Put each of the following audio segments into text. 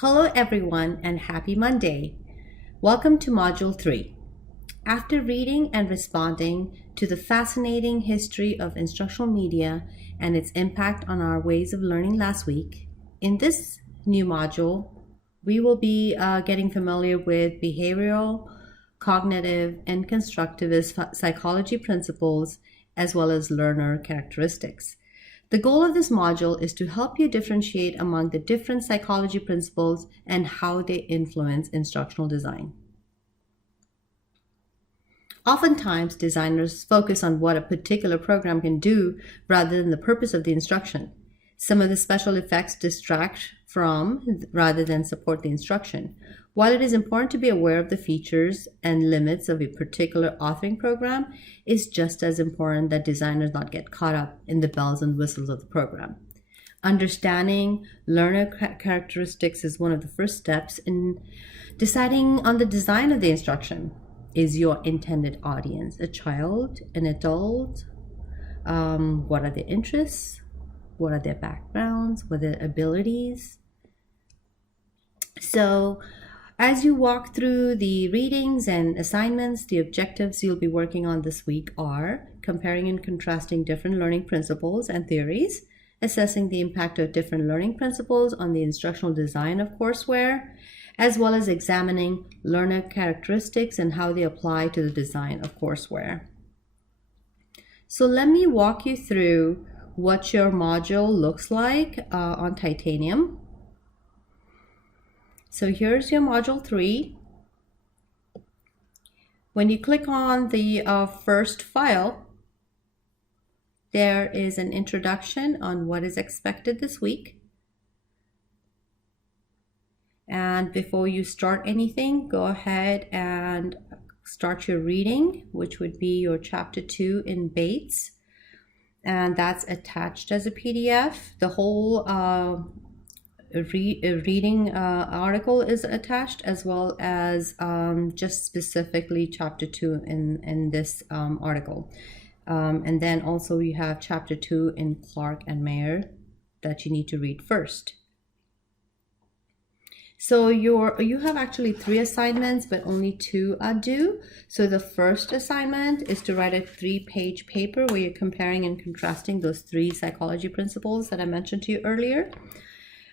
Hello everyone and happy Monday. Welcome to Module 3. After reading and responding to the fascinating history of instructional media and its impact on our ways of learning last week, in this new module, we will be getting familiar with behavioral, cognitive, and constructivist psychology principles as well as learner characteristics. The goal of this module is to help you differentiate among the different psychology principles and how they influence instructional design. Oftentimes, designers focus on what a particular program can do rather than the purpose of the instruction. Some of the special effects distract from rather than support the instruction. While it is important to be aware of the features and limits of a particular authoring program, it's just as important that designers not get caught up in the bells and whistles of the program. Understanding learner characteristics is one of the first steps in deciding on the design of the instruction. Is your intended audience a child, an adult? What are their interests? What are their backgrounds? What are their abilities? So, as you walk through the readings and assignments, the objectives you'll be working on this week are comparing and contrasting different learning principles and theories, assessing the impact of different learning principles on the instructional design of courseware, as well as examining learner characteristics and how they apply to the design of courseware. So let me walk you through what your module looks like on Titanium. So here's your Module 3. When you click on the first file, there is an introduction on what is expected this week. And before you start anything, go ahead and start your reading, which would be your Chapter 2 in Bates. And that's attached as a PDF. The whole reading article is attached, as well as just specifically Chapter 2 in this article. And then also you have Chapter 2 in Clark and Mayer that you need to read first. So you have actually 3 assignments, but only 2 are due. So the first assignment is to write a 3-page paper where you're comparing and contrasting those 3 psychology principles that I mentioned to you earlier.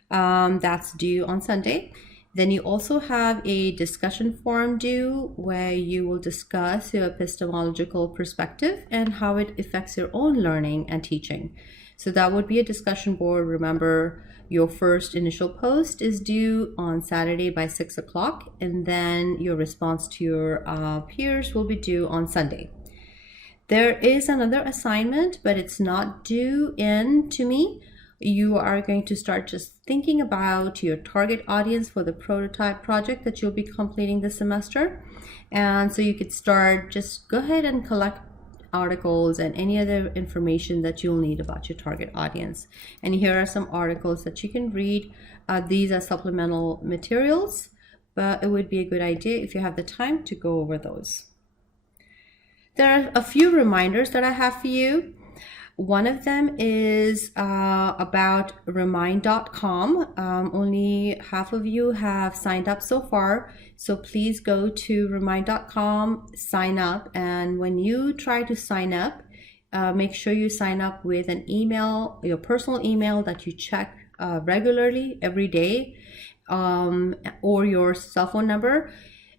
That's due on Sunday. Then you also have a discussion forum due where you will discuss your epistemological perspective and how it affects your own learning and teaching. So that would be a discussion board. Remember, your first initial post is due on Saturday by 6 o'clock, and then your response to your peers will be due on Sunday. There is another assignment, but it's not due in to me. You are going to start just thinking about your target audience for the prototype project that you'll be completing this semester. And so you could start, just go ahead and collect articles and any other information that you'll need about your target audience. And here are some articles that you can read. These are supplemental materials, but it would be a good idea if you have the time to go over those. There are a few reminders that I have for you. One of them is about remind.com. Only half of you have signed up so far. So please go to remind.com, sign up. And when you try to sign up, make sure you sign up with an email, your personal email that you check regularly every day, or your cell phone number.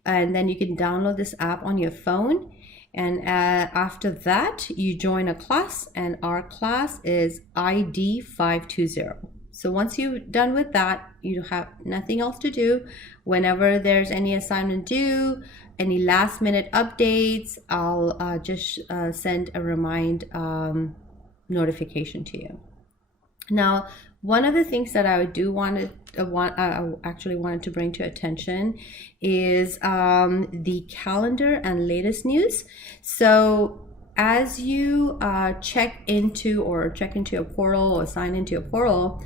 And then you can download this app on your phone. And after that, you join a class, and our class is ID 520. So once you're done with that, you have nothing else to do. Whenever there's any assignment due, any last minute updates, I'll just send a remind notification to you. Now, one of the things that I actually wanted to bring to attention is the calendar and latest news. So as you check into a portal or sign into a portal,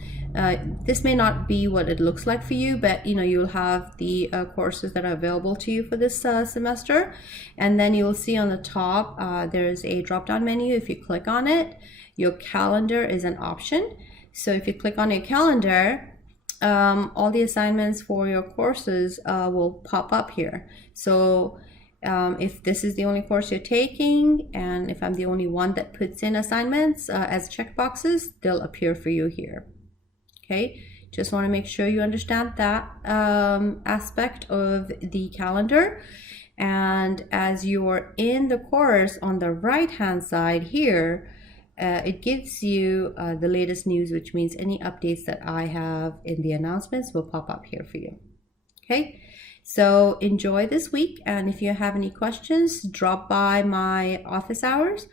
this may not be what it looks like for you, but you'll have the courses that are available to you for this semester. And then you'll see on the top, there's a drop-down menu. If you click on it, your calendar is an option. So if you click on your calendar, all the assignments for your courses will pop up here. So if this is the only course you're taking, and if I'm the only one that puts in assignments as checkboxes, they'll appear for you here. Okay, just want to make sure you understand that aspect of the calendar. And as you're in the course, on the right hand side here, it gives you the latest news, which means any updates that I have in the announcements will pop up here for you. Okay, so enjoy this week, and if you have any questions, drop by my office hours.